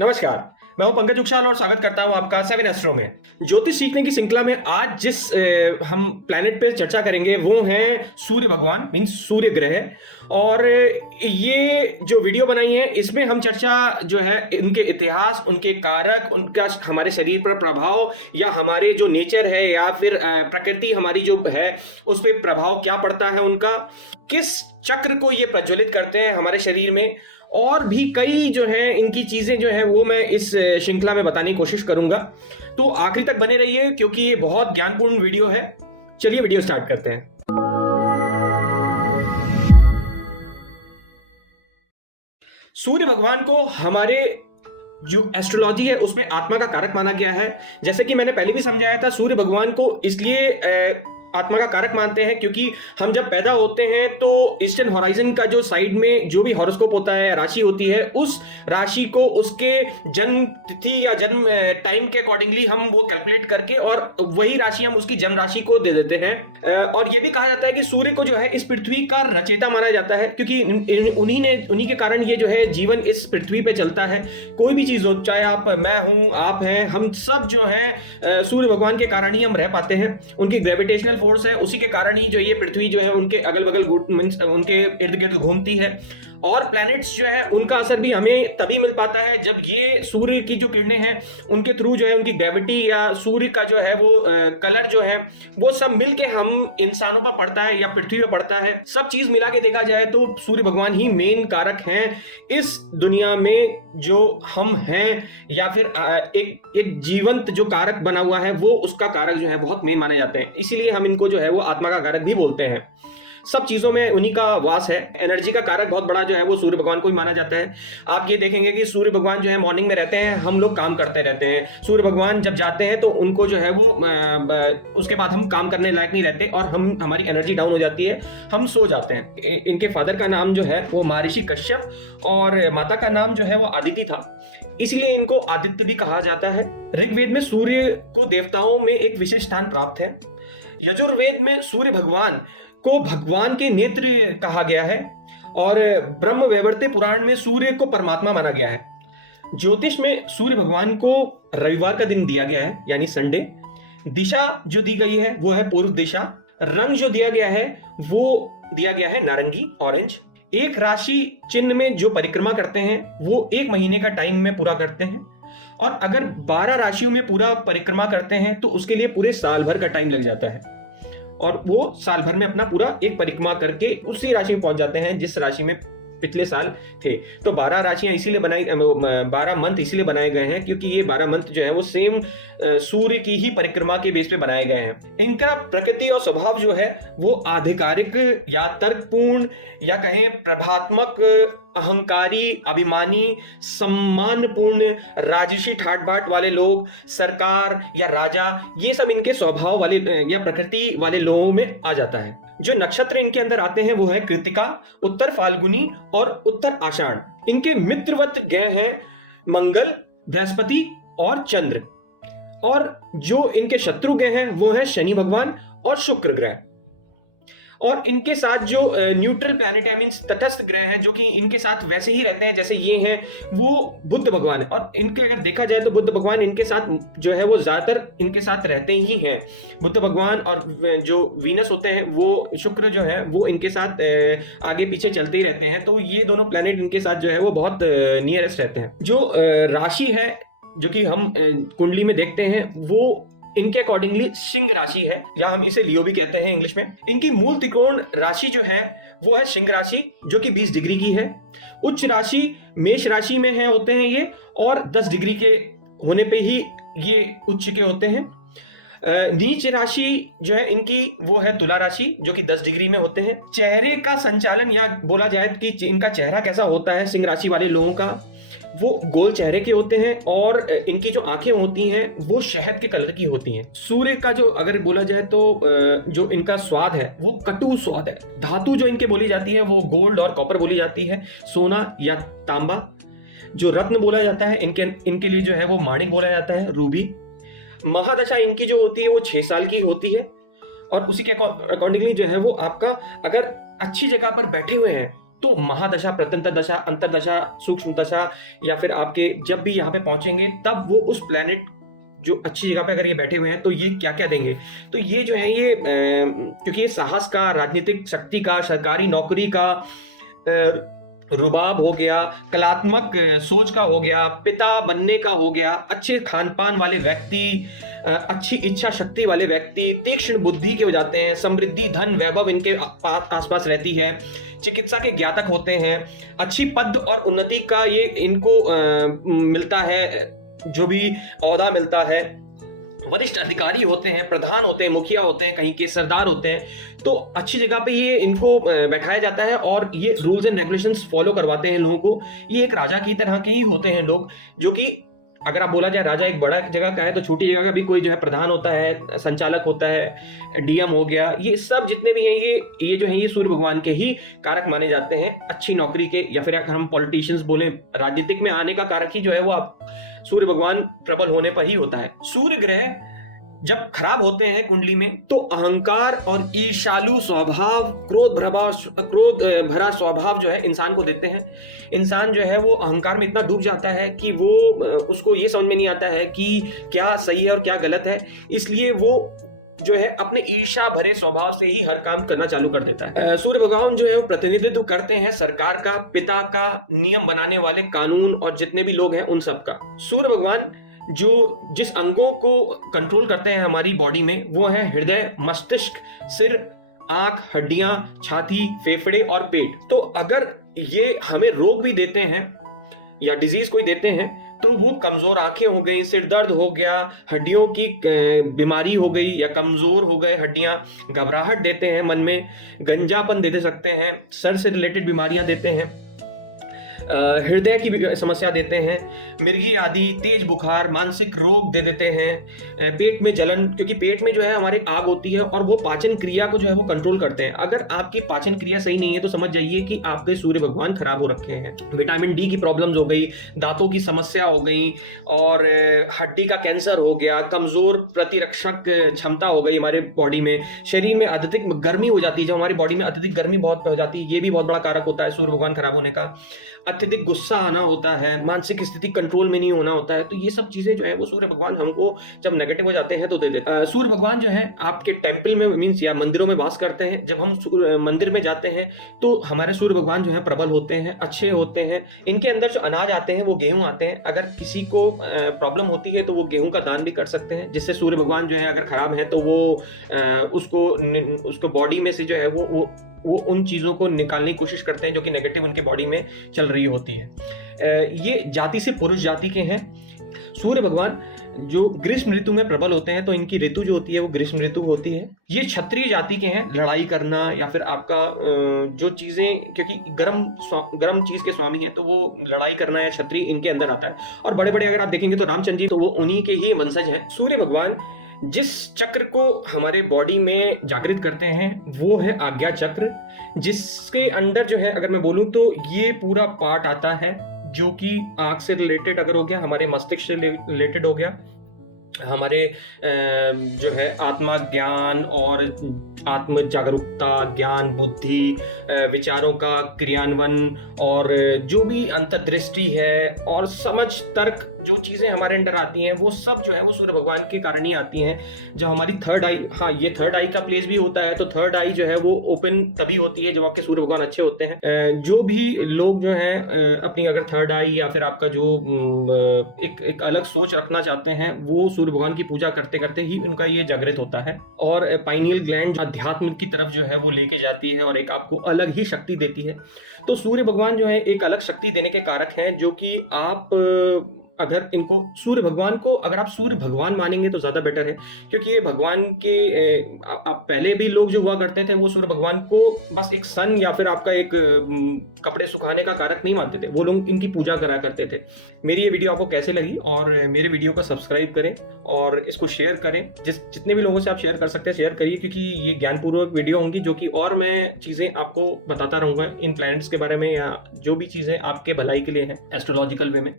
नमस्कार। मैं हूं पंकज उक्षाल और स्वागत करता हूं आपका 7 एस्ट्रो में। ज्योतिष सीखने की श्रृंखला में आज जिस हम प्लैनेट पे चर्चा करेंगे वो हैं सूर्य भगवान मीन्स सूर्य ग्रह। और ये जो वीडियो बनाई है इसमें हम चर्चा जो है उनके इतिहास, उनके कारक, उनका हमारे शरीर पर प्रभाव या हमारे जो नेचर है या फिर प्रकृति हमारी जो है उस पर प्रभाव क्या पड़ता है, उनका किस चक्र को ये प्रज्वलित करते हैं हमारे शरीर में, और भी कई जो है इनकी चीजें जो है वो मैं इस श्रृंखला में बताने की कोशिश करूंगा। तो आखिरी तक बने रहिए क्योंकि ये बहुत ज्ञानपूर्ण वीडियो है। चलिए वीडियो स्टार्ट करते हैं। सूर्य भगवान को हमारे जो एस्ट्रोलॉजी है उसमें आत्मा का कारक माना गया है। जैसे कि मैंने पहले भी समझाया था, सूर्य भगवान को इसलिए आत्मा का कारक मानते हैं क्योंकि हम जब पैदा होते हैं तो ईस्टर्न हॉराइजन का जो साइड में जो भी हॉरोस्कोप होता है, राशि होती है, उस राशि को उसके जन्म तिथि या जन्म टाइम के अकॉर्डिंगली हम वो कैलकुलेट करके और वही राशि हम उसकी जन्म राशि को दे देते हैं। और ये भी कहा जाता है कि सूर्य को जो है इस पृथ्वी का रचयिता माना जाता है क्योंकि उन्हीं के कारण ये जो है जीवन इस पृथ्वी पे चलता है। कोई भी चीज हो, चाहे आप, मैं हूं, आप हैं, हम सब जो है सूर्य भगवान के कारण ही हम रह पाते हैं। उनकी ग्रेविटेशनल फोर्स है, उसी के कारण ही जो ये पृथ्वी जो है उनके अगल बगल उनके इर्द गिर्द घूमती है। और प्लैनेट्स जो है उनका असर भी हमें तभी मिल पाता है जब ये सूर्य की जो किरणें हैं उनके थ्रू जो है उनकी ग्रेविटी या सूर्य का जो है वो कलर जो है वो सब मिलके हम इंसानों पर पड़ता है या पृथ्वी पर पड़ता है। सब चीज मिला के देखा जाए तो सूर्य भगवान ही मेन कारक हैं इस दुनिया में जो हम हैं, या फिर एक जीवंत जो कारक बना हुआ है वो उसका कारक जो है बहुत मेन माने जाते हैं। इसीलिए हम इनको जो है वो आत्मा का कारक भी बोलते हैं। सब चीजों में उन्हीं का वास है। एनर्जी का कारक बहुत बड़ा जो है वो सूर्य भगवान को ही माना जाता है। आप ये देखेंगे कि सूर्य भगवान जो है मॉर्निंग में रहते हैं, हम लोग काम करते रहते हैं। सूर्य भगवान जब जाते हैं तो उनको जो है वो उसके बाद हम काम करने लायक नहीं रहते और हमारी एनर्जी डाउन हो जाती है, हम सो जाते हैं। इनके फादर का नाम जो है वो महर्षि कश्यप और माता का नाम जो है वो आदिति था, इसलिए इनको आदित्य भी कहा जाता है। ऋग्वेद में सूर्य को देवताओं में एक विशेष स्थान प्राप्त है। यजुर्वेद में सूर्य भगवान को भगवान के नेत्र कहा गया है और ब्रह्म वैवर्त पुराण में सूर्य को परमात्मा माना गया है। ज्योतिष में सूर्य भगवान को रविवार का दिन दिया गया है यानी संडे। दिशा जो दी गई है वो है पूर्व दिशा। रंग जो दिया गया है वो दिया गया है नारंगी, ऑरेंज। एक राशि चिन्ह में जो परिक्रमा करते हैं वो 1 महीने का टाइम में पूरा करते हैं, और अगर 12 राशियों में पूरा परिक्रमा करते हैं तो उसके लिए पूरे साल भर का टाइम लग जाता है और वो साल भर में अपना पूरा एक परिक्रमा करके उसी राशि में पहुंच जाते हैं जिस राशि में पिछले साल थे। तो 12 राशियां इसीलिए 12 मंथ इसीलिए बनाए गए हैं क्योंकि ये 12 मंथ जो है वो सेम सूर्य की ही परिक्रमा के बेस पे बनाए गए हैं। इनका प्रकृति और स्वभाव जो है वो आधिकारिक या तर्कपूर्ण या कहें प्रभात्मक, अहंकारी, अभिमानी, सम्मानपूर्ण, राजसी ठाट बाट वाले लोग, सरकार या राजा, ये सब इनके स्वभाव वाले या प्रकृति वाले लोगों में आ जाता है। जो नक्षत्र इनके अंदर आते हैं वो है कृतिका, उत्तर फाल्गुनी और उत्तर आषाढ़। इनके मित्रवत ग्रह हैं मंगल, बृहस्पति और चंद्र। और जो इनके शत्रु ग्रह हैं वो है शनि भगवान और शुक्र ग्रह। और इनके साथ जो न्यूट्रल प्लैनेट है मींस तटस्थ ग्रह हैं जो कि इनके साथ वैसे ही रहते हैं जैसे ये हैं, वो बुध भगवान है। और इनके अगर देखा जाए तो बुध भगवान इनके साथ जो है वो ज्यादातर इनके साथ रहते ही हैं। बुध भगवान और जो वीनस होते हैं वो, शुक्र जो है वो इनके साथ आगे पीछे चलते ही रहते हैं। तो ये दोनों प्लैनेट इनके साथ जो है वो बहुत नियरेस्ट रहते हैं। जो राशि है जो कि हम कुंडली में देखते हैं वो इनके अकॉर्डिंगली सिंह राशि है, या हम इसे लियो भी कहते हैं इंग्लिश में। इनकी मूल त्रिकोण राशि जो है वो है सिंह राशि जो कि 20 डिग्री की है। उच्च राशि मेष राशि में है होते हैं ये, और 10 डिग्री के होने पे ही ये उच्च के होते हैं। नीच राशि जो है इनकी वो है तुला राशि जो कि 10 डिग्री में होते हैं। चेहरे का संचालन या बोला जाए कि इनका चेहरा कैसा होता है सिंह राशि वाले लोगों का, वो गोल चेहरे के होते हैं और इनकी जो आंखें होती हैं वो शहद के कलर की होती हैं। सूर्य का जो अगर बोला जाए तो जो इनका स्वाद है वो कटु स्वाद है। धातु जो इनके बोली जाती है वो गोल्ड और कॉपर बोली जाती है, सोना या तांबा। जो रत्न बोला जाता है इनके लिए जो है वो माणिक बोला जाता है, रूबी। महादशा इनकी जो होती है वो 6 साल की होती है और उसी के अकॉर्डिंगली जो है वो आपका, अगर अच्छी जगह पर बैठे हुए हैं तो महादशा, प्रत्यंतर दशा, अंतरदशा, सूक्ष्म दशा या फिर आपके जब भी यहाँ पे पहुंचेंगे तब वो उस प्लेनेट जो अच्छी जगह पे अगर ये बैठे हुए हैं तो ये क्या क्या देंगे। तो ये जो है ये क्योंकि ये साहस का, राजनीतिक शक्ति का, सरकारी नौकरी का, रुबाब हो गया, कलात्मक सोच का हो गया, पिता बनने का हो गया, अच्छे खान पान वाले व्यक्ति, अच्छी इच्छा शक्ति वाले व्यक्ति, तीक्ष्ण बुद्धि के हो जाते हैं, समृद्धि, धन, वैभव इनके आसपास रहती है, चिकित्सा के ज्ञातक होते हैं, अच्छी पद और उन्नति का ये इनको मिलता है, जो भी ओहदा मिलता है, वरिष्ठ अधिकारी होते हैं, प्रधान होते हैं, मुखिया होते हैं, कहीं के सरदार होते हैं, तो अच्छी जगह पे ये इनको बैठाया जाता है और ये रूल्स एंड रेगुलेशंस फॉलो करवाते हैं लोगों को। ये एक राजा की तरह के ही होते हैं लोग, जो कि अगर आप बोला जाए राजा एक बड़ा जगह का है तो छोटी जगह का भी कोई जो है प्रधान होता है, संचालक होता है, डीएम हो गया, ये सब जितने भी हैं ये जो है ये सूर्य भगवान के ही कारक माने जाते हैं, अच्छी नौकरी के, या फिर अगर हम पॉलिटिशियंस बोले राजनीतिक में आने का कारक ही जो है वो आप सूर्य भगवान प्रबल होने पर ही होता है। सूर्य ग्रह जब खराब होते हैं कुंडली में तो अहंकार और ईर्ष्यालु स्वभाव, क्रोध भरा स्वभाव जो है इंसान को देते हैं। इंसान जो है वो अहंकार में इतना डूब जाता है कि वो उसको ये समझ में नहीं आता है कि क्या सही है और क्या गलत है, इसलिए वो जो है अपने ईर्ष्या भरे स्वभाव से ही हर काम करना चालू कर देता है। सूर्य भगवान जो है वो प्रतिनिधित्व करते हैं सरकार का, पिता का, नियम बनाने वाले, कानून और जितने भी लोग हैं उन सब का। सूर्य भगवान जो जिस अंगों को कंट्रोल करते हैं हमारी बॉडी में वो है हृदय, मस्तिष्क, सिर, आंख, हड्डियां, छाती, फेफड़े और पेट। तो अगर ये हमें रोग भी देते हैं या डिजीज कोई देते हैं तो वो कमजोर आंखें हो गई, सिर दर्द हो गया, हड्डियों की बीमारी हो गई या कमजोर हो गए हड्डियां, घबराहट देते हैं, मन में गंजापन दे सकते हैं, सर से रिलेटेड बीमारियां देते हैं, हृदय की समस्या देते हैं, मिर्गी आदि, तेज बुखार, मानसिक रोग दे देते हैं, पेट में जलन, क्योंकि पेट में जो है हमारे आग होती है और वो पाचन क्रिया को जो है वो कंट्रोल करते हैं। अगर आपकी पाचन क्रिया सही नहीं है तो समझ जाइए कि आपके सूर्य भगवान खराब हो रखे हैं। विटामिन डी की प्रॉब्लम्स हो गई, दांतों की समस्या हो गई और हड्डी का कैंसर हो गया, कमजोर प्रतिरक्षक क्षमता हो गई हमारे बॉडी में, शरीर में अत्यधिक गर्मी हो जाती है, जब हमारी बॉडी में अत्यधिक गर्मी बहुत हो जाती है, ये भी बहुत बड़ा कारक होता है सूर्य भगवान खराब होने का। अत्यधिक गुस्सा आना होता है, मानसिक स्थिति कंट्रोल में नहीं होना होता है, तो ये सब चीजें जो है वो सूर्य भगवान हमको जब नेगेटिव हो जाते हैं तो दे देते हैं। सूर्य भगवान जो है आपके टेम्पल में मीन्स या मंदिरों में वास करते हैं। जब हम मंदिर में जाते हैं तो हमारे सूर्य भगवान जो है प्रबल होते हैं, अच्छे होते हैं। इनके अंदर जो अनाज आते हैं वो गेहूं आते हैं। अगर किसी को प्रॉब्लम होती है तो वो गेहूं का दान भी कर सकते हैं, जिससे सूर्य भगवान जो है अगर खराब है तो वो उसको बॉडी में से जो है वो उन चीज़ों को निकालने की कोशिश करते हैं जो कि नेगेटिव उनके बॉडी में चल रही होती है। ये जाति से पुरुष जाति के हैं। सूर्य भगवान जो ग्रीष्म ऋतु में प्रबल होते हैं तो इनकी ऋतु जो होती है वो ग्रीष्म ऋतु होती है। ये क्षत्रिय जाति के हैं, लड़ाई करना या फिर आपका जो चीज़ें, क्योंकि गर्म चीज़ के स्वामी हैं तो वो लड़ाई करना या क्षत्रिय इनके अंदर आता है। और बड़े बड़े अगर आप देखेंगे तो रामचंद्र जी तो वो उन्हीं के ही वंशज हैं। सूर्य भगवान जिस चक्र को हमारे बॉडी में जागृत करते हैं वो है आज्ञा चक्र, जिसके अंदर जो है अगर मैं बोलूं तो ये पूरा पार्ट आता है जो कि आंख से रिलेटेड अगर हो गया, हमारे मस्तिष्क से रिलेटेड हो गया, हमारे जो है आत्मा ज्ञान और आत्म जागरूकता, ज्ञान, बुद्धि, विचारों का क्रियान्वयन और जो भी अंतर्दृष्टि है और समझ, तर्क, जो चीज़ें हमारे अंदर आती हैं वो सब जो है वो सूर्य भगवान के कारण ही आती हैं। जब हमारी थर्ड आई, हाँ ये थर्ड आई का प्लेस भी होता है, तो थर्ड आई जो है वो ओपन तभी होती है जब आपके सूर्य भगवान अच्छे होते हैं। जो भी लोग जो हैं अपनी अगर थर्ड आई या फिर आपका जो एक अलग सोच रखना चाहते हैं वो सूर्य भगवान की पूजा करते करते ही उनका ये जागृत होता है। और पाइनियल ग्लैंड अध्यात्म की तरफ जो है वो लेके जाती है और एक आपको अलग ही शक्ति देती है। तो सूर्य भगवान जो है एक अलग शक्ति देने के कारक हैं, जो कि आप अगर इनको सूर्य भगवान को अगर आप सूर्य भगवान मानेंगे तो ज़्यादा बेटर है, क्योंकि ये भगवान के पहले भी लोग जो हुआ करते थे वो सूर्य भगवान को बस एक सन या फिर आपका एक कपड़े सुखाने का कारक नहीं मानते थे, वो लोग इनकी पूजा करा करते थे। मेरी ये वीडियो आपको कैसे लगी, और मेरे वीडियो को सब्सक्राइब करें और इसको शेयर करें, जितने भी लोगों से आप शेयर कर सकते हैं शेयर करिए, क्योंकि ये ज्ञानपूर्वक वीडियो होंगी जो कि और मैं चीज़ें आपको बताता रहूँगा इन प्लैनेट्स के बारे में या जो भी चीज़ें आपके भलाई के लिए हैं एस्ट्रोलॉजिकल वे में।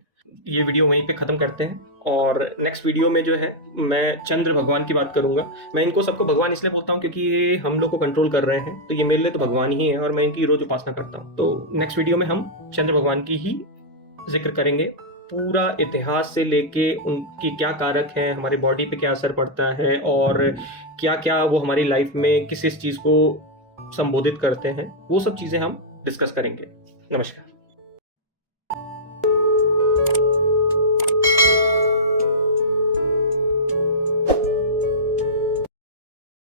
ये वीडियो वहीं पे ख़त्म करते हैं और नेक्स्ट वीडियो में जो है मैं चंद्र भगवान की बात करूंगा। मैं इनको सबको भगवान इसलिए बोलता हूँ क्योंकि ये हम लोग को कंट्रोल कर रहे हैं, तो ये मेरे लिए तो भगवान ही है और मैं इनकी रोज उपासना करता हूँ। तो नेक्स्ट वीडियो में हम चंद्र भगवान की ही जिक्र करेंगे, पूरा इतिहास से लेके उनकी क्या कारक है, हमारे बॉडी पे क्या असर पड़ता है और क्या क्या वो हमारी लाइफ में किस चीज़ को संबोधित करते हैं, वो सब चीज़ें हम डिस्कस करेंगे। नमस्कार।